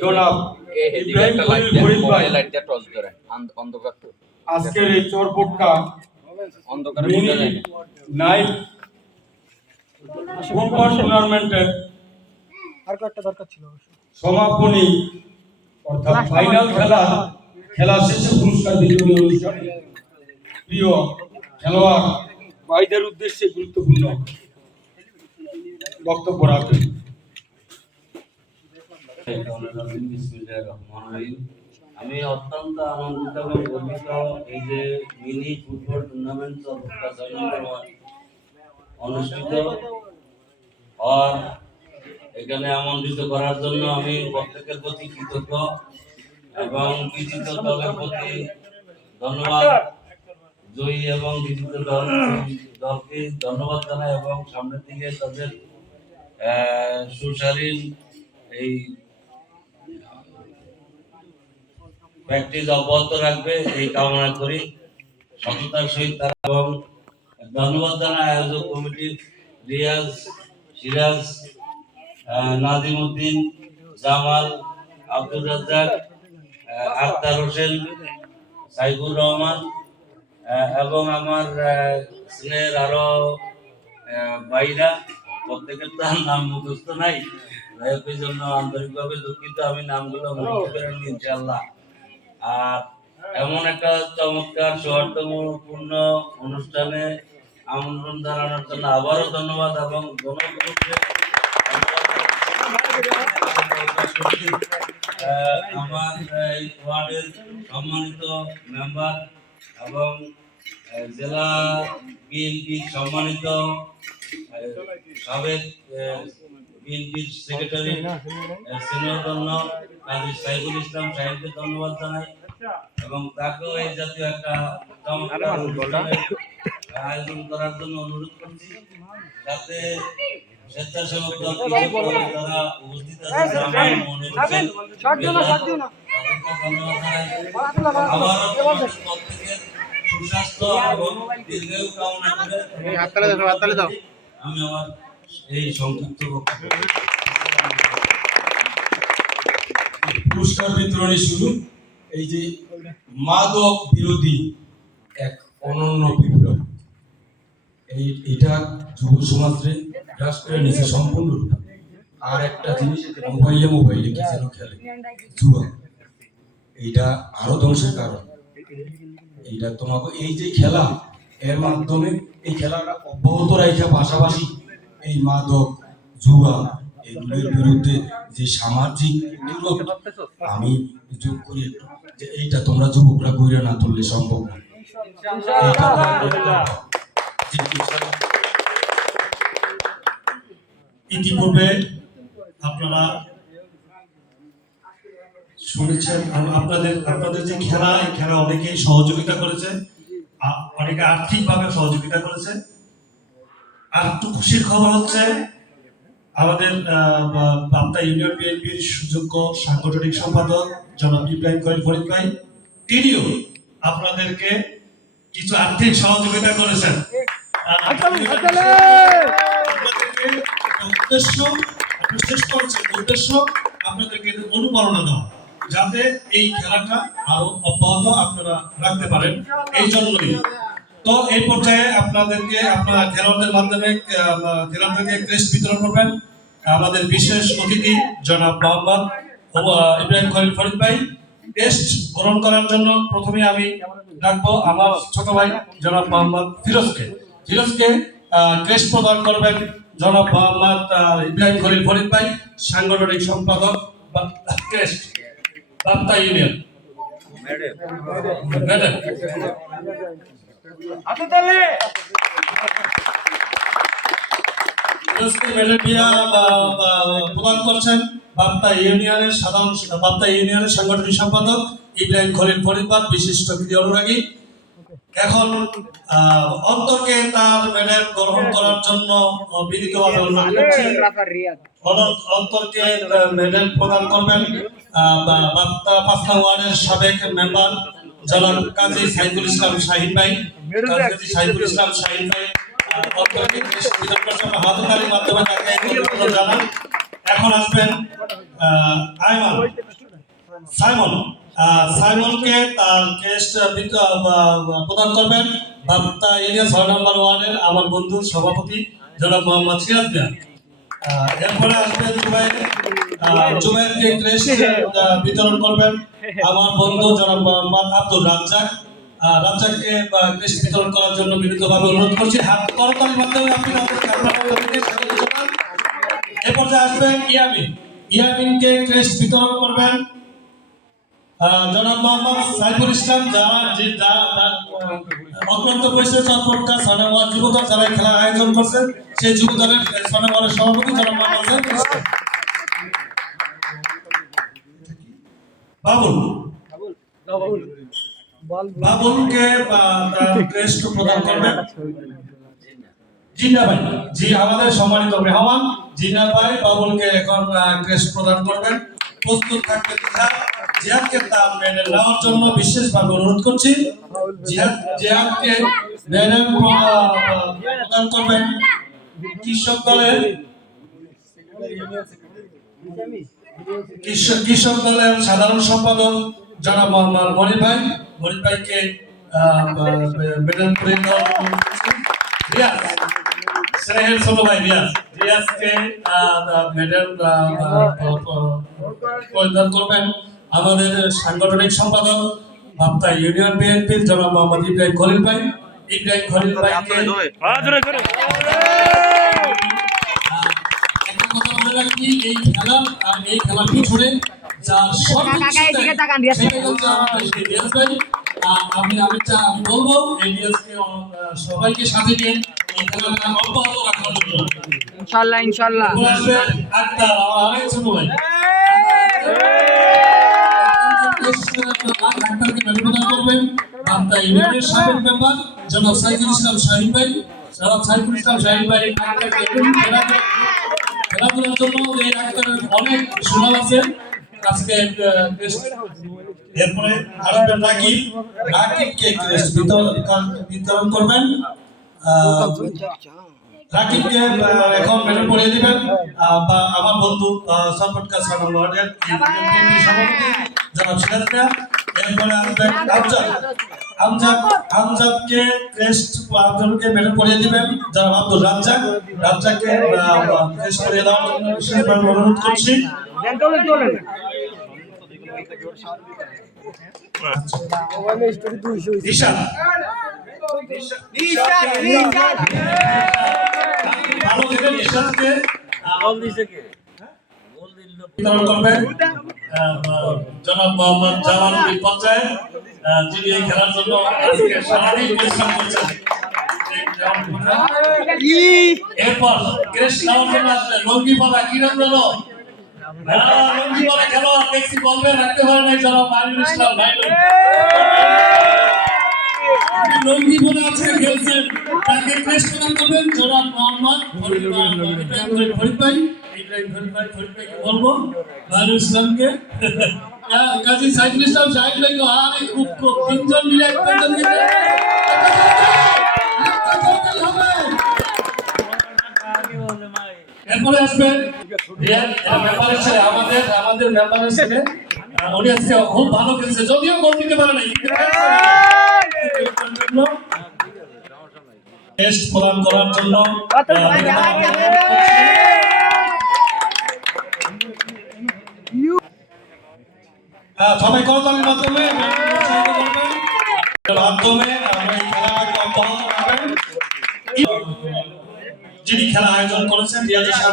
জনাব ইব্রাহিম খলিল ফরিদ ভাই আজকের এই চরপট্টা নাইট ফুটবল টুর্নামেন্টের সমাপনী অর্থাৎ ফাইনাল খেলা শেষে পুরস্কার বিতরণী অনুষ্ঠানে প্রিয় খেলোয়াড় ভাইদের উদ্দেশ্যে গুরুত্বপূর্ণ বক্তব্য রাখবেন। আমি অত্যন্ত আনন্দিত এবং গর্বিত এই যে মিনি ফুটবল টুর্নামেন্ট অনুষ্ঠিত আর এখানে আমন্ত্রিত করার জন্য আমি প্রত্যেকের প্রতি কৃতজ্ঞ এবং বিজিত দলের প্রতি ধন্যবাদ। জয়ী এবং বিজিত দলকে ধন্যবাদ জানাই এবং সামনের দিকে তাদের সুশালীন এই প্র্যাকটিস অব্যাহত রাখবে এই কামনা করি সততার সহিত তারা। এবং ধন্যবাদ জানাই আয়োজক কমিটির রিয়াজ, সিরাজ, নাজিমউদ্দিন, জামাল, আব্দুর রাজ্জাক, আক্তার হোসেন, সাইফুর রহমান এবং আমার স্নেহের আরো ভাইরা, প্রত্যেকের তো নাম মুখস্থ নাই, এই জন্য আন্তরিকভাবে দুঃখিত। আমি নামগুলো মুখস্থ করে নিই ইনশাআল্লাহ। আর এমন একটা চমৎকার সৌহার্দ্যপূর্ণ অনুষ্ঠানে আমন্ত্রণ জানানোর জন্য আবারও ধন্যবাদ এবং আমার এই ওয়ার্ডের সম্মানিত মেম্বার এবং জেলা বিএনপির সম্মানিত সাবেক বিএনপির সেক্রেটারি সিনিয়রগণ্য কাজী সাইফুল ইসলাম সাহেবকে ধন্যবাদ জানাই এবং তাকেও এই জাতীয় একটা চমৎকার আয়োজন করার জন্য অনুরোধ করছি, যাতে স্বেচ্ছাসেবক দল যারা উপস্থিত আছে সুস্বাস্থ্য এবং দীর্ঘায়ু কামনা করে আমি আমার এই সংক্ষিপ্ত বক্তব্য পুরস্কার বিতরণী শুরু। এই যে মাদক বিরোধী এক অনন্য বিপ্লব, এটা যুব সমাজে গ্রাস করে নিয়েছে সম্পূর্ণরূপে। আর একটা জিনিস, মোবাইলে কি যেন খেলে জুয়া, এইটা আরো ধ্বংসের কারণ। এইটা তোমাকে এই যে খেলা, এর মাধ্যমে এই খেলাটা অব্যাহত রাখা, পাশাপাশি এই মাদক জুয়া এগুলোর বিরুদ্ধে যে সামাজিক আমি যোগ করি একটু, যে এইটা তোমরা যুবকরা ঘুরে না তুললে সম্ভব না। ইতিপূর্বে আপনারা শুনেছেন আপনাদের যে খেলা, এই খেলা অনেকেই সহযোগিতা করেছে, অনেকে আর্থিকভাবে সহযোগিতা করেছে। আর একটু খুশির খবর হচ্ছে আমাদের পাবনা ইউনিয়ন বিএনপির সুযোগ্য সাংগঠনিক সম্পাদক জনাব ইব্রাহিম খলিল ফরিদ ভাই, তিনিও আপনাদেরকে কিছু আর্থিক সহযোগিতা করেছেন। উদ্দেশ্য আপনাদেরকে অনুপ্রেরণা দেওয়া, যাতে এই খেলাটা আরো অব্যাহত আপনারা রাখতে পারেন, এই জন্যই। তো এই পর্যায়ে আপনাদেরকে আপনারা খেলোয়াড়দের মাধ্যমে খেলোয়াড়দেরকে ক্রেস্ট বিতরণ করবেন আমাদের বিশেষ অতিথি জনাব মোহাম্মদ ইব্রাহিম খলিল ফরিদ ভাই। ক্রেস্ট গ্রহণ করার জন্য প্রথমে আমি ডাকবো আমার ছোট ভাই জনাব মোহাম্মদ ফিরোজকে ক্রেস্ট প্রদান করবেন জনাব মোহাম্মদ ইব্রাহিম খলিল ফরিদ ভাই, সাংগঠনিক সম্পাদক ক্রেস্ট পাবনা ইউনিয়ন। ম্যাডাম প্রদান করছেন পাবনা ইউনিয়নের সাংগঠনিক সম্পাদক ইব্রাহিম খলিল ফরিদ, বিশিষ্ট কৃতি অনুরাগী। এখন অন্তরকে তার মেডেল গ্রহণ করার জন্য বিনীতভাবে অনুরোধ করছি। অন্তরকে মেডেল প্রদান করবেন পাবনা ওয়ার্ডের সাবেক মেম্বার জনাব কাজী সাইফুল ইসলাম শাহিন ভাই। অন্তরকে হাততালির মাধ্যমে তাকে জানান। এখন আসবেন আইমান সাইমনকে তার ক্রেস্ট প্রদান করবেন বাপ্তা এরিয়া 6 নম্বর ওয়ার্ডের আমার বন্ধু সভাপতি জনাব মোহাম্মদ সিরাজ মিয়া। এরপরে আসবে জুবাইরকে ক্রেস্ট বিতরণ করবেন আমার বন্ধু জনাব মোহাম্মদ আব্দুল রাজ্জাক। রাজ্জাককে ক্রেস্ট বিতরণ করার জন্য বিনীতভাবে অনুরোধ করছি। হাত করতালির মাধ্যমে আপনি আপনাদেরকে স্বাগত জানান। এরপর আসবেন ইয়ামিনকে ক্রেস্ট বিতরণ করবেন জনাব মোহাম্মদ সাইফুল ইসলাম, অত্যন্ত পরিচয় চট্টগ্রাম সনাওয়ার যুবদল যারা খেলা আয়োজন করছে সেই যুবদলের সনাওয়ারের সভাপতি জনাব মোহাম্মদ সাইফুল ইসলাম। বাবুলকে ক্রেস্ট প্রদান করবেন জিনা ভাই। জি আমাদের সম্মানিত মেহমান জিনা ভাই বাবুলকে এখন ক্রেস্ট প্রদান করবেন। প্রস্তুত থাকতে জিহাদকে তার মেডেল নেওয়ার জন্য বিশেষভাবে অনুরোধ করছি। জিহাদকে মেডেল প্রদান করবেন কৃষক দলের সাধারণ সম্পাদক জনাব মোহাম্মদ মনির ভাইকে মেডেল পরিয়ে দেওয়ার রিয়াজ স্নেহের ছোট ভাই রিয়াজকে মেডেল প্রদান করবেন আমাদের সাংগঠনিক সম্পাদক বাপ্তা ইউনিয়ন বিএনপির জনাব মোহাম্মদ ইব্রাহিম খলিল ভাইকে এই খেলার পিছনে যার আমি বলবো সবাইকে সাথে নিয়ে এই খেলাটা অব্যাহত রাখার জন্য ইনশাআল্লাহ জনাব সাইফুল ইসলাম শাহিন ভাই খেলাধুলার জন্য এই ডাক্তারের অনেক সুনাম আছে আজকে। এরপরে আসবেন রাকিবকে ক্রেস্ট বিতরণ করবেন। রাকিবকে এখন মেডেল পরিয়ে দিবেন আমার বন্ধু সরপটকা সনওয়ার্ডের সভাপতি জনাব সিরাজ মিয়া। এরপরে আসবেন আমজাদকে ক্রেস্ট মেডেল পরিয়ে দিবেন জনাব আব্দুল রাজ্জাককে ক্রেস্ট পরিয়ে দেওয়ার জন্য বিশেষভাবে অনুরোধ করছি। জনাব মোহাম্মদ জামালউদ্দিন পঞ্চায়েত যিনি এই খেলার জন্য আজকে সারাদিন পরিশ্রম করছেন। এরপর ক্রেস্ট নেওয়ার জন্য আসলে লঙ্গিপাড়া কি নাম জানো? লঙ্গিপাড়া খেলোয়াড় দেখছি বলবে রাখতে পারে নাই জনাব মাইনুল ইসলাম ভাই। লঙ্গি বলে আজকে খেলছেন তাকে ক্রেস্ট প্রদান করবেন জনাব মোহাম্মদ ফরিদ ভাইকে বলবো মাইনুল ইসলামকে কাজী সাইফুল ইসলাম শাহিন ভাইকে আরে খুব তিনজন মিলে এরপরে আসবেন আমাদের মেম্বারের ছেলে উনি আজকে খুব ভালো খেলছে যদিও গোল দিতে পারে নাই টেস্ট প্রদান করার জন্য সবাই করতালির মাধ্যমে যিনি খেলা আয়োজন করেছেন রিয়াজের সাথে